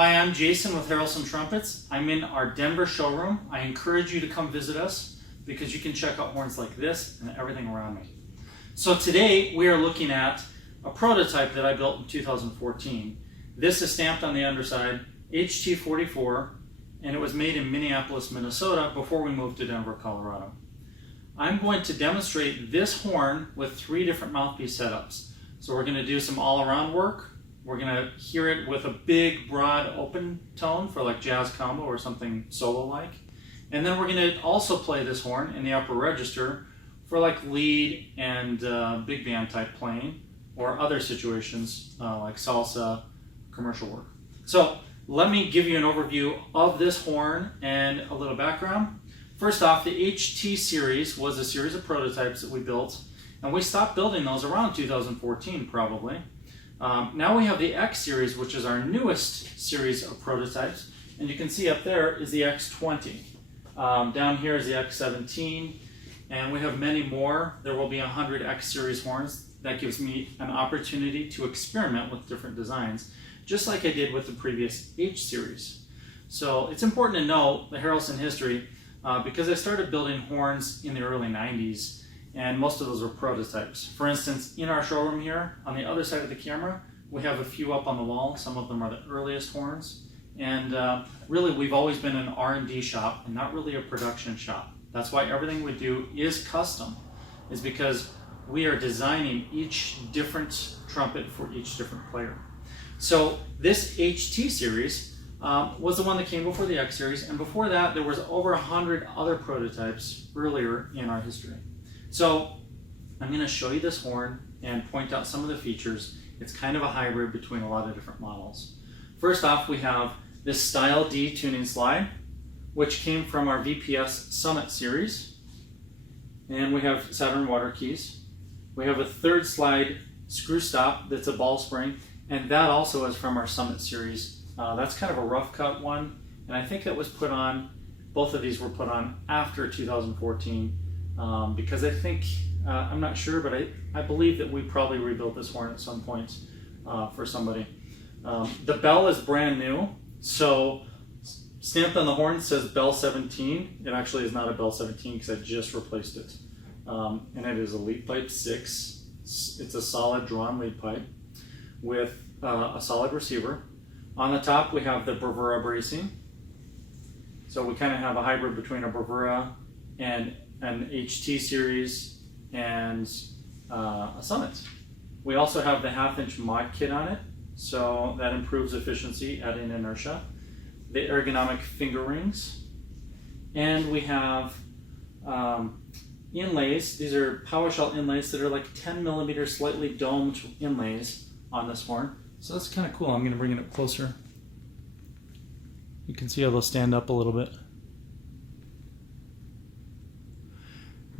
Hi, I'm Jason with Harrelson Trumpets. I'm in our Denver showroom. I encourage you to come visit us because you can check out horns like this and everything around me. So today we are looking at a prototype that I built in 2014. This is stamped on the underside, HT44, and it was made in Minneapolis, Minnesota before we moved to Denver, Colorado. I'm going to demonstrate this horn with 3 different mouthpiece setups. So we're going to do some all-around work. We're going to hear it with a big, broad, open tone for like jazz combo or something solo-like. And then we're going to also play this horn in the upper register for like lead and big band type playing or other situations like salsa, commercial work. So let me give you an overview of this horn and a little background. First off, the HT series was a series of prototypes that we built, and we stopped building those around 2014 probably. Now we have the X series, which is our newest series of prototypes, and you can see up there is the X20. Down here is the X17, and we have many more. There will be 100 X series horns. That gives me an opportunity to experiment with different designs, just like I did with the previous H series. So it's important to know the Harrelson history because I started building horns in the early 90s, and most of those were prototypes. For instance, in our showroom here, on the other side of the camera, we have a few up on the wall. Some of them are the earliest horns. And really, we've always been an R&D shop and not really a production shop. That's why everything we do is custom, is because we are designing each different trumpet for each different player. So this HT series was the one that came before the X series, and before that, there was over 100 other prototypes earlier in our history. So I'm going to show you this horn and point out some of the features. It's kind of a hybrid between a lot of different models. First off, we have this Style D tuning slide, which came from our VPS Summit series. And we have Saturn water keys. We have a third slide screw stop that's a ball spring, and that also is from our Summit series. That's kind of a rough cut one, and I think that was put on, both of these were put on after 2014. Because I think, I'm not sure, but I believe that we probably rebuilt this horn at some point for somebody. The bell is brand new, so stamped on the horn says Bell 17. It actually is not a Bell 17 because I just replaced it. And it is a lead pipe 6. It's a solid drawn lead pipe with a solid receiver. On the top we have the bravura bracing. So we kind of have a hybrid between a bravura and an HT series and a Summit. We also have the 1/2-inch mod kit on it, so that improves efficiency, adding inertia. The ergonomic finger rings, and we have inlays. These are PowerShell inlays that are like 10 millimeter slightly domed inlays on this horn. So that's kind of cool. I'm going to bring it up closer. You can see how they'll stand up a little bit.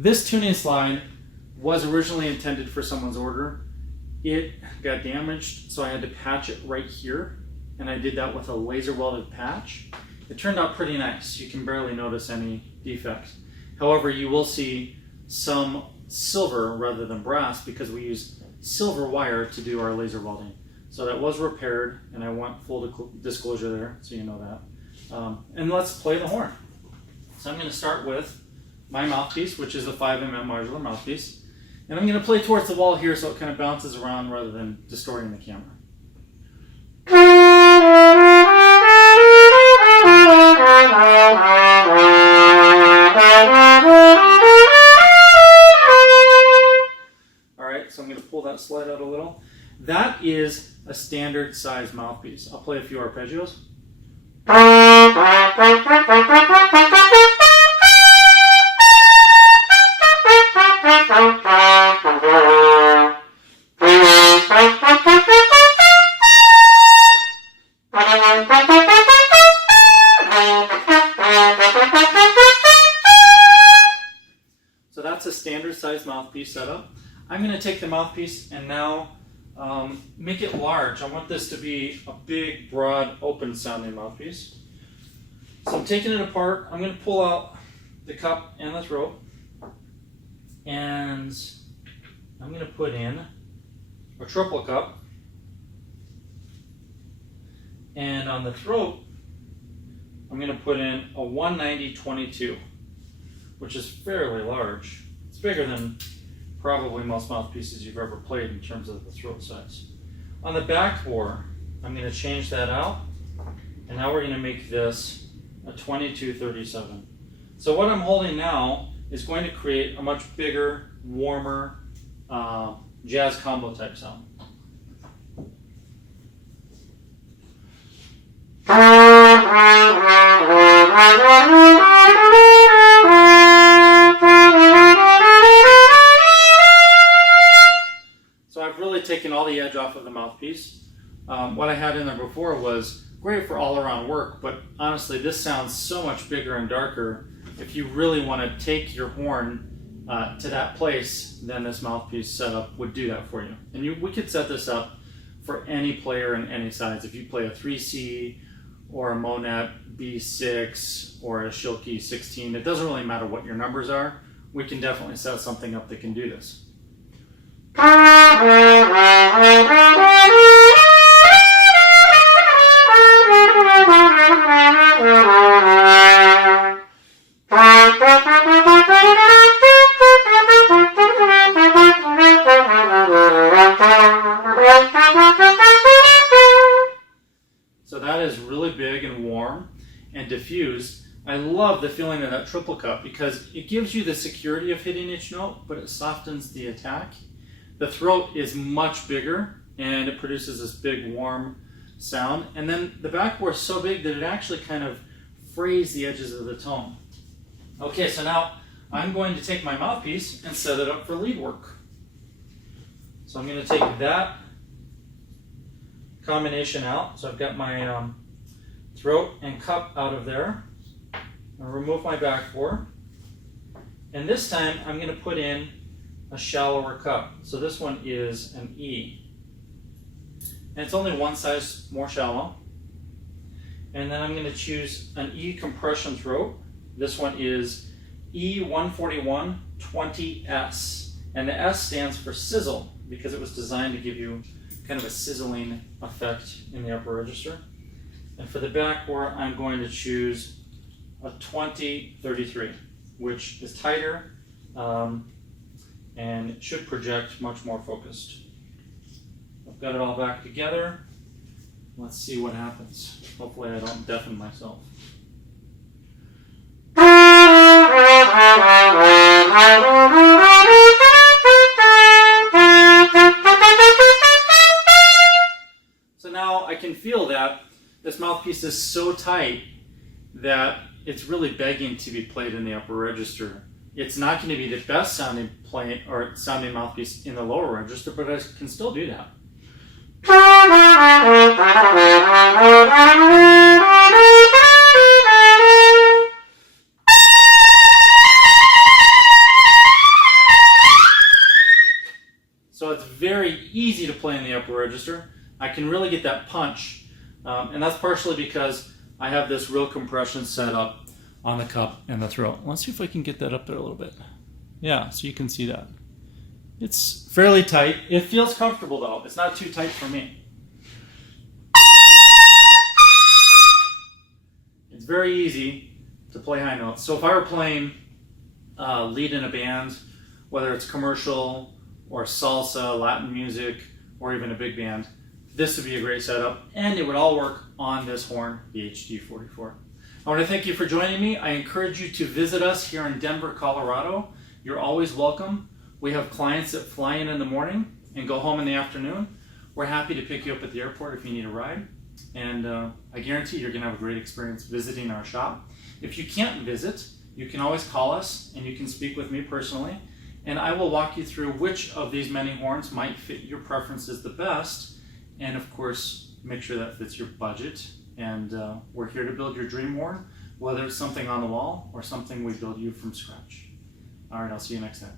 This tuning slide was originally intended for someone's order. It got damaged, so I had to patch it right here, and I did that with a laser welded patch. It turned out pretty nice. You can barely notice any defects. However, you will see some silver rather than brass because we use silver wire to do our laser welding. So that was repaired, and I want full disclosure there, so you know that. And let's play the horn. So I'm going to start with my mouthpiece, which is a 5mm modular mouthpiece. And I'm going to play towards the wall here so it kind of bounces around rather than distorting the camera. Alright, so I'm going to pull that slide out a little. That is a standard size mouthpiece. I'll play a few arpeggios. So that's a standard size mouthpiece setup. I'm going to take the mouthpiece and now make it large. I want this to be a big, broad, open sounding mouthpiece. So I'm taking it apart. I'm going to pull out the cup and the throat, and I'm going to put in a triple cup And on the throat, I'm going to put in a 190-22, which is fairly large. It's bigger than probably most mouthpieces you've ever played in terms of the throat size. On the back bore, I'm going to change that out, and now we're going to make this a 22-37. So what I'm holding now is going to create a much bigger, warmer jazz combo type sound. So I've really taken all the edge off of the mouthpiece. What I had in there before was great for all around work, but honestly this sounds so much bigger and darker. If you really want to take your horn to that place, then this mouthpiece setup would do that for you. And we could set this up for any player in any size. If you play a 3C or a Monet B6 or a Schilke 16, it doesn't really matter what your numbers are. We can definitely set something up that can do this. So that is really big and warm and diffused. I love the feeling of that triple cut because it gives you the security of hitting each note, but it softens the attack. The throat is much bigger and it produces this big warm sound. And then the back bore is so big that it actually kind of frays the edges of the tone. Okay, so now I'm going to take my mouthpiece and set it up for lead work. So I'm going to take that combination out. So I've got my throat and cup out of there. I'll remove my back bore. And this time I'm going to put in a shallower cup. So this one is an E. And it's only one size more shallow. And then I'm going to choose an E compression throat. This one is E141 20S. And the S stands for sizzle because it was designed to give you kind of a sizzling effect in the upper register. And for the back bore, I'm going to choose a 20-33, which is tighter and it should project much more focused. I've got it all back together. Let's see what happens. Hopefully I don't deafen myself. So now I can feel that this mouthpiece is so tight that it's really begging to be played in the upper register. It's not going to be the best sounding sounding mouthpiece in the lower register, but I can still do that. So it's very easy to play in the upper register. I can really get that punch, and that's partially because I have this real compression set up on the cup and the throat. Let's see if I can get that up there a little bit. Yeah, so you can see that. It's fairly tight. It feels comfortable though. It's not too tight for me. It's very easy to play high notes. So if I were playing lead in a band, whether it's commercial or salsa, Latin music, or even a big band, this would be a great setup, and it would all work on this horn, the HT44. I want to thank you for joining me. I encourage you to visit us here in Denver, Colorado. You're always welcome. We have clients that fly in the morning and go home in the afternoon. We're happy to pick you up at the airport if you need a ride. And I guarantee you're going to have a great experience visiting our shop. If you can't visit, you can always call us and you can speak with me personally. And I will walk you through which of these many horns might fit your preferences the best. And of course, make sure that fits your budget. And we're here to build your dream horn, whether it's something on the wall or something we build you from scratch. All right, I'll see you next time.